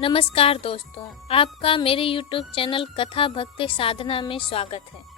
नमस्कार दोस्तों, आपका मेरे YouTube चैनल कथा भक्ति साधना में स्वागत है।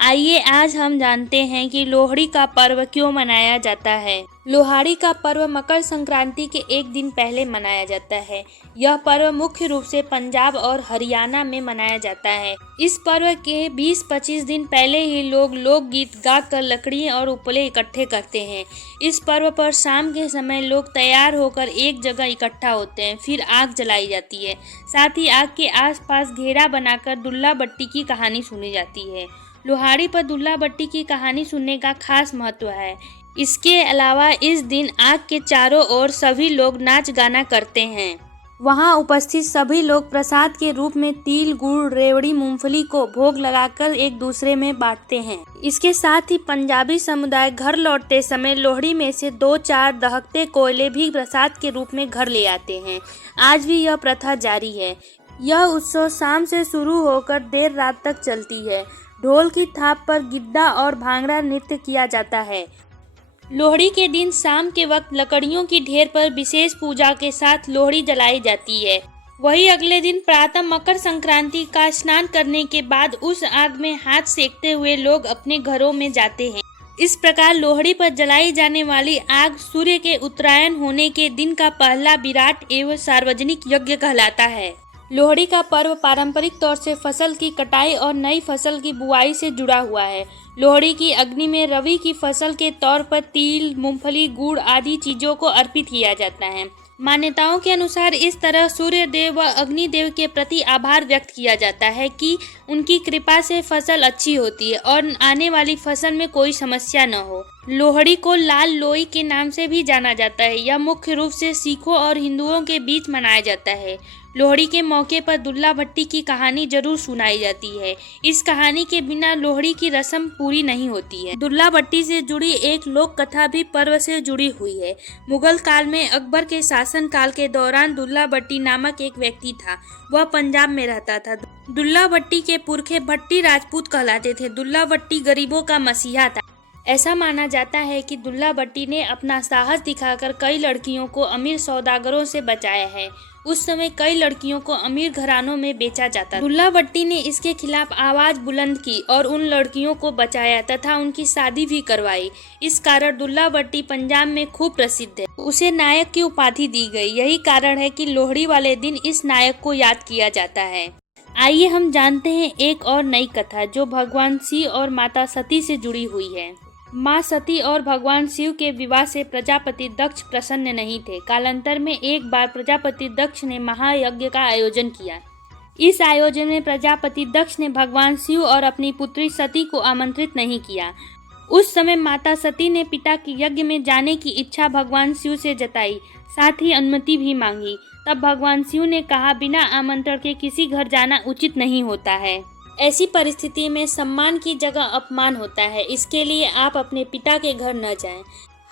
आइए आज हम जानते हैं कि लोहड़ी का पर्व क्यों मनाया जाता है। लोहड़ी का पर्व मकर संक्रांति के एक दिन पहले मनाया जाता है। यह पर्व मुख्य रूप से पंजाब और हरियाणा में मनाया जाता है। इस पर्व के 20-25 दिन पहले ही लोग लोकगीत गाकर लकड़ी और उपले इकट्ठे करते हैं। इस पर्व पर शाम के समय लोग तैयार होकर एक जगह इकट्ठा होते हैं, फिर आग जलाई जाती है। साथ ही आग के आसपास घेरा बनाकर दुल्ला बट्टी की कहानी सुनी जाती है। लोहड़ी पर दुल्ला बट्टी की कहानी सुनने का खास महत्व है। इसके अलावा इस दिन आग के चारों ओर सभी लोग नाच गाना करते हैं। वहां उपस्थित सभी लोग प्रसाद के रूप में तिल, गुड़, रेवड़ी, मूंगफली को भोग लगाकर एक दूसरे में बांटते हैं। इसके साथ ही पंजाबी समुदाय घर लौटते समय लोहड़ी में से 2-4 दहकते कोयले भी प्रसाद के रूप में घर ले आते हैं। आज भी यह प्रथा जारी है। यह उत्सव शाम से शुरू होकर देर रात तक चलती है। ढोल की थाप पर गिद्दा और भांगड़ा नृत्य किया जाता है। लोहड़ी के दिन शाम के वक्त लकड़ियों की ढेर पर विशेष पूजा के साथ लोहड़ी जलाई जाती है। वहीं अगले दिन प्रातः मकर संक्रांति का स्नान करने के बाद उस आग में हाथ सेकते हुए लोग अपने घरों में जाते हैं। इस प्रकार लोहड़ी पर जलाई जाने वाली आग सूर्य के उत्तरायण होने के दिन का पहला विराट एवं सार्वजनिक यज्ञ कहलाता है। लोहड़ी का पर्व पारंपरिक तौर से फसल की कटाई और नई फसल की बुआई से जुड़ा हुआ है। लोहड़ी की अग्नि में रबी की फसल के तौर पर तिल, मूंगफली, गुड़ आदि चीजों को अर्पित किया जाता है। मान्यताओं के अनुसार इस तरह सूर्य देव व अग्निदेव के प्रति आभार व्यक्त किया जाता है कि उनकी कृपा से फसल अच्छी होती है और आने वाली फसल में कोई समस्या न हो। लोहड़ी को लाल लोई के नाम से भी जाना जाता है। यह मुख्य रूप से सिखों और हिंदुओं के बीच मनाया जाता है। लोहड़ी के मौके पर दुल्ला भट्टी की कहानी जरूर सुनाई जाती है। इस कहानी के बिना लोहड़ी की रस्म पूरी नहीं होती है। दुल्ला भट्टी से जुड़ी एक लोक कथा भी पर्व से जुड़ी हुई है। मुगल काल में अकबर के शासन काल के दौरान दुल्ला भट्टी नामक एक व्यक्ति था। वह पंजाब में रहता था। दुल्ला भट्टी के पुरखे भट्टी राजपूत कहलाते थे। दुल्ला भट्टी गरीबों का मसीहा था। ऐसा माना जाता है कि दुल्ला भट्टी ने अपना साहस दिखाकर कई लड़कियों को अमीर सौदागरों से बचाया है। उस समय कई लड़कियों को अमीर घरानों में बेचा जाता। दुल्ला भट्टी ने इसके खिलाफ आवाज बुलंद की और उन लड़कियों को बचाया तथा उनकी शादी भी करवाई। इस कारण दुल्ला भट्टी पंजाब में खूब प्रसिद्ध है। उसे नायक की उपाधि दी गई। यही कारण है कि लोहड़ी वाले दिन इस नायक को याद किया जाता है। आइए हम जानते हैं एक और नई कथा जो भगवान शिव और माता सती से जुड़ी हुई है। माँ सती और भगवान शिव के विवाह से प्रजापति दक्ष प्रसन्न नहीं थे। कालांतर में एक बार प्रजापति दक्ष ने महायज्ञ का आयोजन किया। इस आयोजन में प्रजापति दक्ष ने भगवान शिव और अपनी पुत्री सती को आमंत्रित नहीं किया। उस समय माता सती ने पिता के यज्ञ में जाने की इच्छा भगवान शिव से जताई, साथ ही अनुमति भी मांगी। तब भगवान शिव ने कहा, बिना आमंत्रण के किसी घर जाना उचित नहीं होता है। ऐसी परिस्थिति में सम्मान की जगह अपमान होता है। इसके लिए आप अपने पिता के घर न जाएं।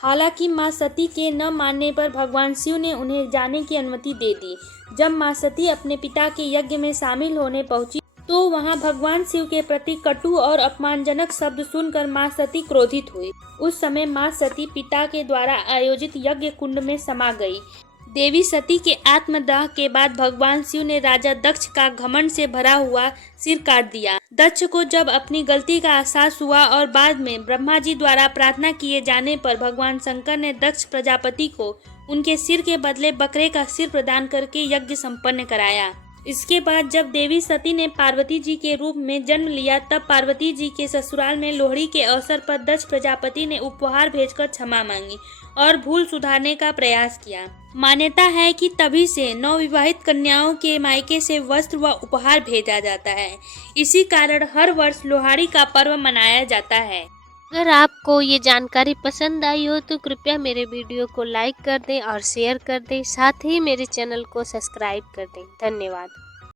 हालांकि मां सती के न मानने पर भगवान शिव ने उन्हें जाने की अनुमति दे दी। जब मां सती अपने पिता के यज्ञ में शामिल होने पहुंची तो वहां भगवान शिव के प्रति कटु और अपमानजनक शब्द सुनकर मां सती क्रोधित हुई। उस समय मां सती पिता के द्वारा आयोजित यज्ञ कुंड में समा गई। देवी सती के आत्मदाह के बाद भगवान शिव ने राजा दक्ष का घमंड से भरा हुआ सिर काट दिया। दक्ष को जब अपनी गलती का एहसास हुआ और बाद में ब्रह्मा जी द्वारा प्रार्थना किए जाने पर भगवान शंकर ने दक्ष प्रजापति को उनके सिर के बदले बकरे का सिर प्रदान करके यज्ञ संपन्न कराया। इसके बाद जब देवी सती ने पार्वती जी के रूप में जन्म लिया तब पार्वती जी के ससुराल में लोहड़ी के अवसर पर दक्ष प्रजापति ने उपहार भेजकर क्षमा मांगी और भूल सुधारने का प्रयास किया। मान्यता है कि तभी से नवविवाहित कन्याओं के मायके से वस्त्र व उपहार भेजा जाता है। इसी कारण हर वर्ष लोहड़ी का पर्व मनाया जाता है। अगर आपको ये जानकारी पसंद आई हो तो कृपया मेरे वीडियो को लाइक कर दें और शेयर कर दें। साथ ही मेरे चैनल को सब्सक्राइब कर दें। धन्यवाद।